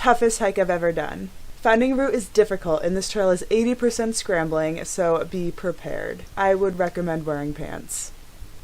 toughest hike I've ever done. Finding a route is difficult, and this trail is 80% scrambling, so be prepared. I would recommend wearing pants.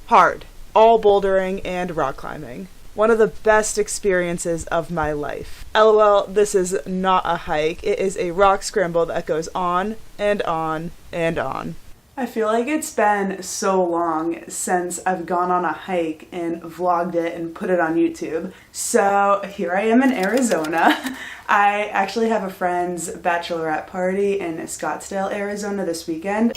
Hard. All bouldering and rock climbing. One of the best experiences of my life. LOL, this is not a hike. It is a rock scramble that goes on and on and on. I feel like it's been so long since I've gone on a hike and vlogged it and put it on YouTube. So here I am in Arizona. I actually have a friend's bachelorette party in Scottsdale, Arizona this weekend.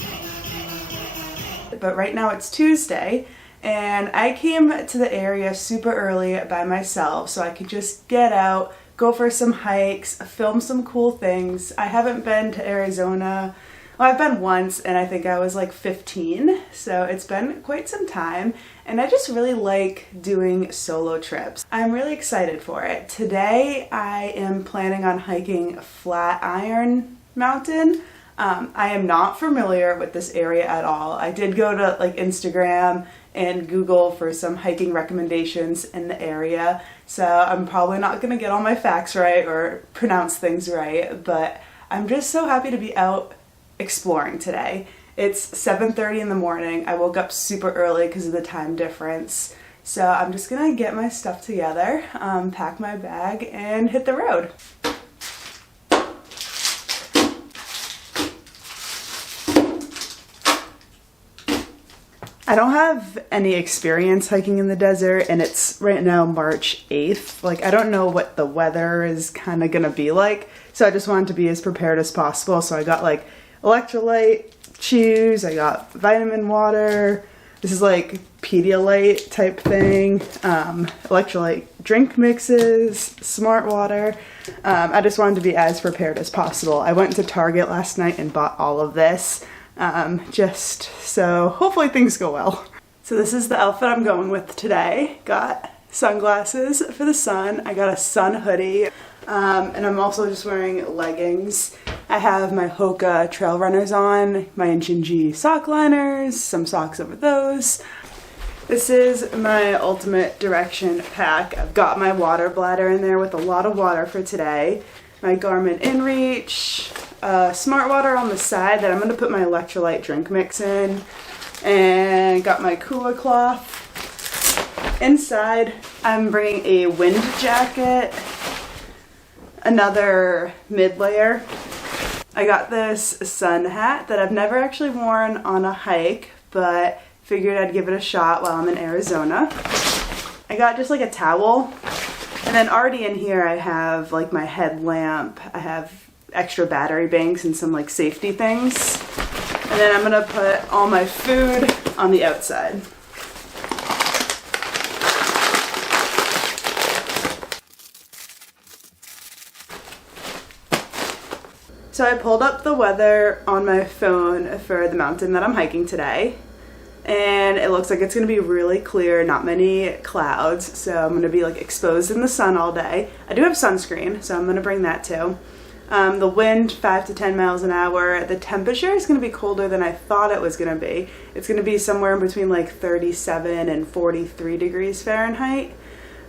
But right now it's Tuesday, and I came to the area super early by myself so I could just get out, go for some hikes, film some cool things. I haven't been to Arizona. Well, I've been once, and I think I was like 15, so it's been quite some time, and I just really like doing solo trips. I'm really excited for it. Today, I am planning on hiking Flatiron Mountain. I am not familiar with this area at all. I did go to like Instagram and Google for some hiking recommendations in the area, so I'm probably not going to get all my facts right or pronounce things right, but I'm just so happy to be out exploring today. It's 7:30 in the morning. I woke up super early because of the time difference. So I'm just gonna get my stuff together, pack my bag, and hit the road. I don't have any experience hiking in the desert, and it's right now March 8th. Like, I don't know what the weather is kind of gonna be like, so I just wanted to be as prepared as possible. So I got like electrolyte chews, I got vitamin water, this is like Pedialyte type thing, electrolyte drink mixes, smart water. I just wanted to be as prepared as possible. I went to Target last night and bought all of this, just so hopefully things go well. So this is the outfit I'm going with today. Got sunglasses for the sun, I got a sun hoodie, and I'm also just wearing leggings. I have my Hoka trail runners on, my Inchinji sock liners, some socks over those. This is my ultimate direction pack. I've got my water bladder in there with a lot of water for today. My Garmin InReach, smart water on the side that I'm going to put my electrolyte drink mix in. And got my cooler cloth. Inside, I'm bringing a wind jacket, another mid-layer. I got this sun hat that I've never actually worn on a hike, but figured I'd give it a shot while I'm in Arizona. I got just like a towel, and then already in here I have like my headlamp, I have extra battery banks and some like safety things. And then I'm gonna put all my food on the outside. So I pulled up the weather on my phone for the mountain that I'm hiking today, and it looks like it's going to be really clear, not many clouds, so I'm going to be like exposed in the sun all day. I do have sunscreen, so I'm going to bring that too. The wind 5 to 10 miles an hour. The temperature is going to be colder than I thought it was going to be. It's going to be somewhere in between like 37 and 43 degrees Fahrenheit.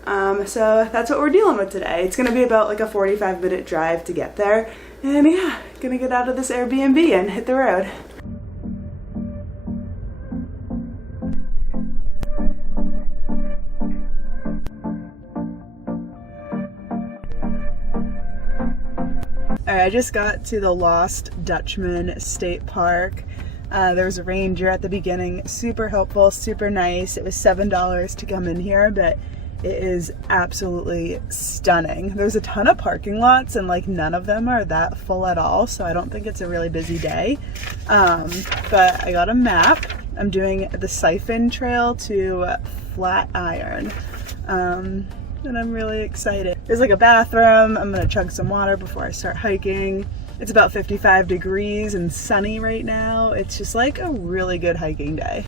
So that's what we're dealing with today. It's going to be about like a 45-minute drive to get there. And yeah, gonna get out of this Airbnb and hit the road. Alright, I just got to the Lost Dutchman State Park. There was a ranger at the beginning, super helpful, super nice. It was $7 to come in here, but it is absolutely stunning. There's a ton of parking lots and like none of them are that full at all, so I don't think it's a really busy day. But I got a map. I'm doing the Siphon Trail to Flatiron. And I'm really excited. There's like a bathroom. I'm gonna chug some water before I start hiking. It's about 55 degrees and sunny right now. It's just like a really good hiking day.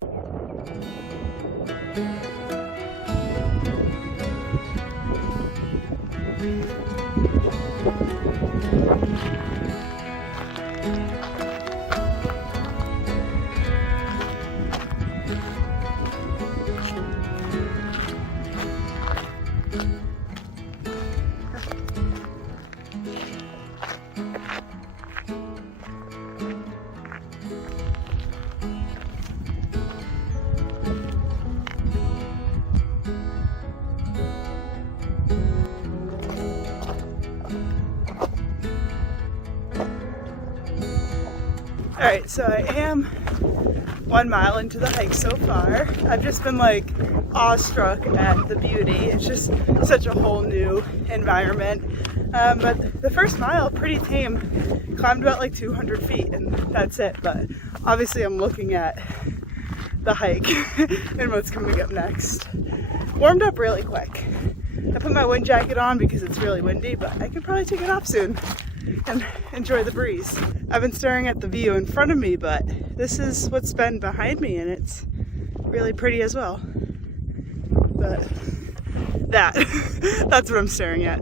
Alright, so I am 1 mile into the hike so far. I've just been like awestruck at the beauty. It's just such a whole new environment. But the first mile, pretty tame. Climbed about like 200 feet and that's it. But obviously I'm looking at the hike and what's coming up next. Warmed up really quick. I put my wind jacket on because it's really windy, but I could probably take it off soon and enjoy the breeze. I've been staring at the view in front of me, but this is what's been behind me and it's really pretty as well. But that's what I'm staring at.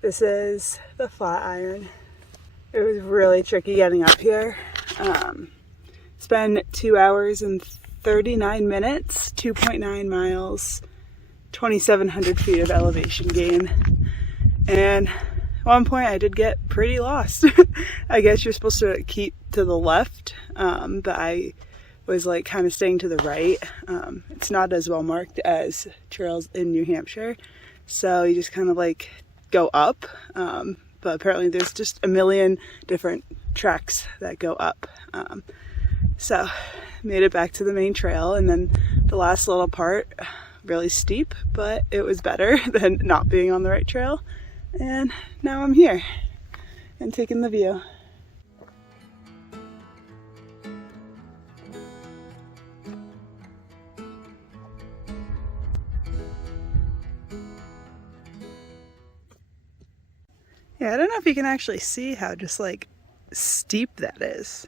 This is the Flatiron. It was really tricky getting up here. It's been 2 hours and 39 minutes, 2.9 miles, 2,700 feet of elevation gain. And at one point I did get pretty lost. I guess you're supposed to keep to the left, but I was like kind of staying to the right. It's not as well marked as trails in New Hampshire, so you just kind of like go up, but apparently there's just a million different tracks that go up. So made it back to the main trail, and then the last little part, really steep, but it was better than not being on the right trail. And now I'm here and taking the view. Yeah, I don't know if you can actually see how just like steep that is.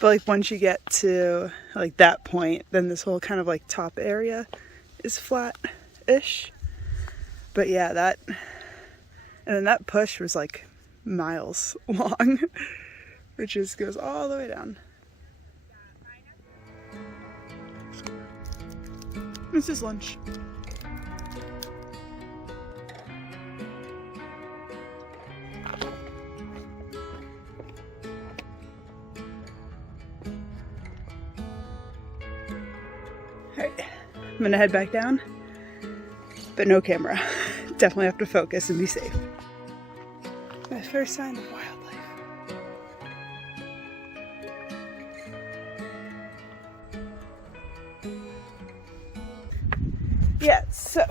But like once you get to like that point, then this whole kind of like top area is flat-ish. But yeah, and then that push was like miles long, which just goes all the way down. This is lunch. Alright, I'm gonna head back down, but no camera. Definitely have to focus and be safe. My first sign of wildlife. Yeah, so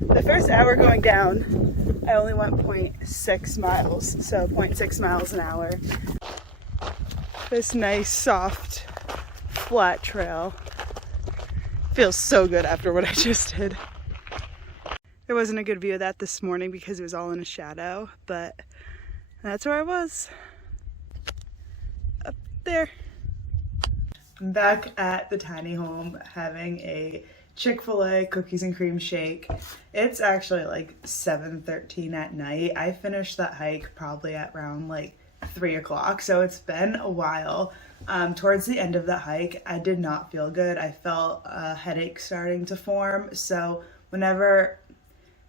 the first hour going down, I only went 0.6 miles, so 0.6 miles an hour. This nice, soft, flat trail. Feels so good after what I just did. There wasn't a good view of that this morning because it was all in a shadow, but that's where I was. Up there. I'm back at the tiny home having a Chick-fil-A cookies and cream shake. It's actually like 7:13 at night. I finished that hike probably at around like 3 o'clock, so it's been a while. Towards the end of the hike, I did not feel good. I felt a headache starting to form, so whenever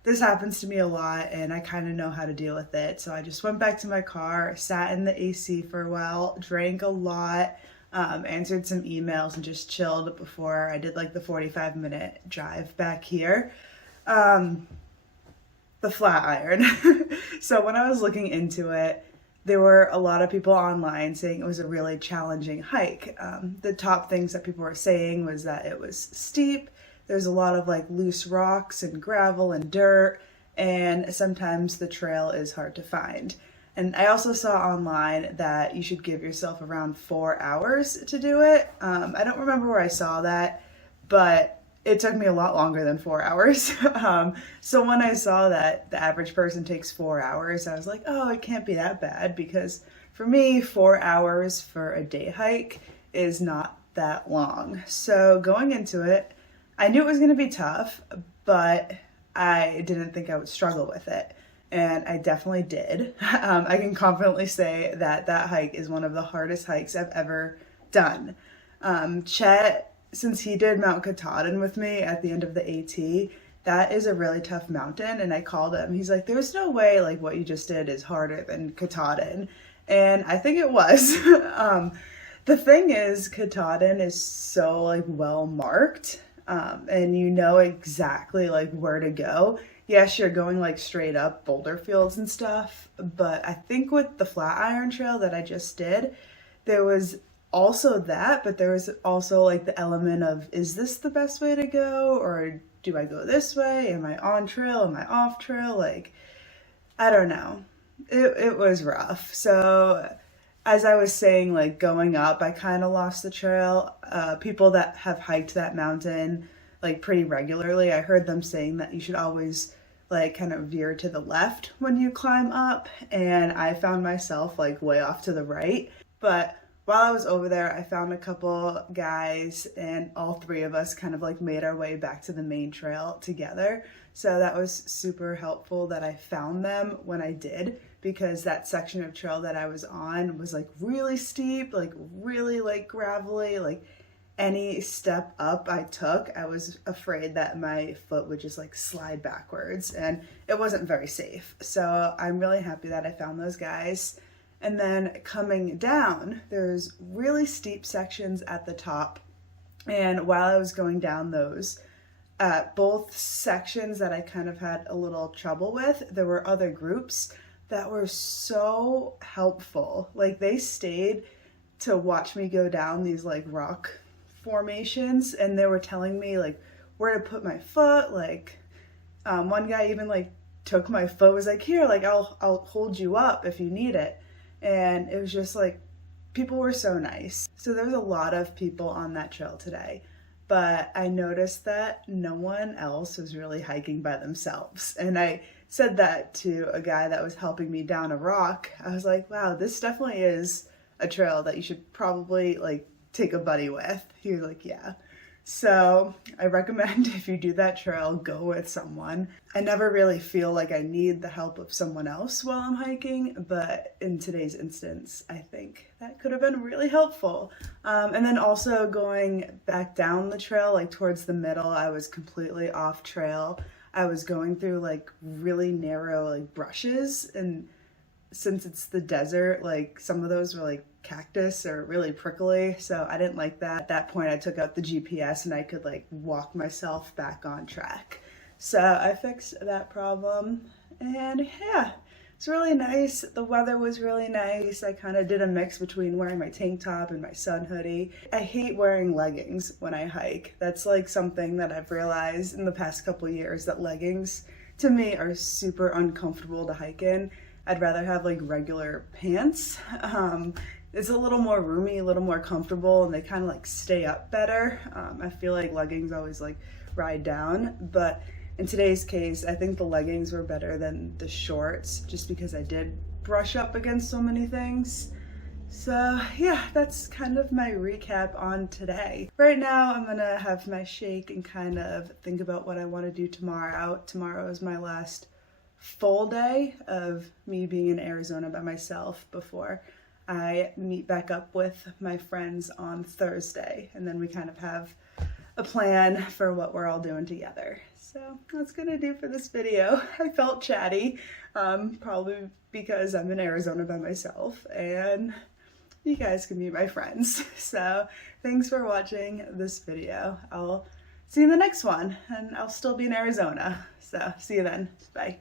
this happens to me a lot and I kind of know how to deal with it, so I just went back to my car, sat in the AC for a while, drank a lot, answered some emails, and just chilled before I did like the 45-minute drive back here. The Flatiron. So when I was looking into it, there were a lot of people online saying it was a really challenging hike. The top things that people were saying was that it was steep, there's a lot of like loose rocks and gravel and dirt, and sometimes the trail is hard to find. And I also saw online that you should give yourself around 4 hours to do it. I don't remember where I saw that, but it took me a lot longer than 4 hours. So when I saw that the average person takes 4 hours, I was like, oh, it can't be that bad, because for me, 4 hours for a day hike is not that long. So going into it, I knew it was going to be tough, but I didn't think I would struggle with it. And I definitely did. I can confidently say that that hike is one of the hardest hikes I've ever done. Chet, since he did Mount Katahdin with me at the end of the AT, that is a really tough mountain. And I called him. He's like, there's no way like what you just did is harder than Katahdin. And I think it was. The thing is, Katahdin is so like well marked. And you know exactly like where to go. Yes, you're going like straight up boulder fields and stuff, but I think with the Flatiron Trail that I just did, there was also that, but there was also like the element of, is this the best way to go? Or do I go this way? Am I on trail? Am I off trail? Like, I don't know. It was rough. So as I was saying, like going up, I kind of lost the trail. People that have hiked that mountain like pretty regularly, I heard them saying that you should always like kind of veer to the left when you climb up, and I found myself like way off to the right. But while I was over there, I found a couple guys, and all three of us kind of like made our way back to the main trail together. So that was super helpful that I found them when I did, because that section of trail that I was on was like really steep, like really like gravelly, like any step up I took, I was afraid that my foot would just like slide backwards, and it wasn't very safe. So I'm really happy that I found those guys. And then coming down, there's really steep sections at the top. And while I was going down those, both sections that I kind of had a little trouble with, there were other groups that were so helpful. Like they stayed to watch me go down these like rock formations, and they were telling me like where to put my foot. Like one guy even like took my foot, was like, here, like I'll hold you up if you need it. And it was just like, people were so nice. So there's a lot of people on that trail today, but I noticed that no one else was really hiking by themselves. And I said that to a guy that was helping me down a rock. I was like, wow, this definitely is a trail that you should probably like take a buddy with. He was like, yeah. So I recommend if you do that trail, go with someone. I never really feel like I need the help of someone else while I'm hiking, but in today's instance, I think that could have been really helpful. And then also going back down the trail, like towards the middle, I was completely off trail. I was going through like really narrow like brushes, and since it's the desert, like some of those were like cactus or really prickly, so I didn't like that. At that point I took out the GPS and I could like walk myself back on track. So I fixed that problem, and yeah, it's really nice. The weather was really nice. I kind of did a mix between wearing my tank top and my sun hoodie. I hate wearing leggings when I hike. That's like something that I've realized in the past couple of years, that leggings to me are super uncomfortable to hike in. I'd rather have like regular pants. It's a little more roomy, a little more comfortable, and they kind of like stay up better. I feel like leggings always like ride down, but in today's case, I think the leggings were better than the shorts, just because I did brush up against so many things. So yeah, that's kind of my recap on today. Right now I'm gonna have my shake and kind of think about what I want to do tomorrow. Tomorrow is my last full day of me being in Arizona by myself before I meet back up with my friends on Thursday, and then we kind of have a plan for what we're all doing together. So that's gonna do for this video. I felt chatty, probably because I'm in Arizona by myself and you guys can be my friends. So thanks for watching this video. I'll see you in the next one, and I'll still be in Arizona. So see you then. Bye.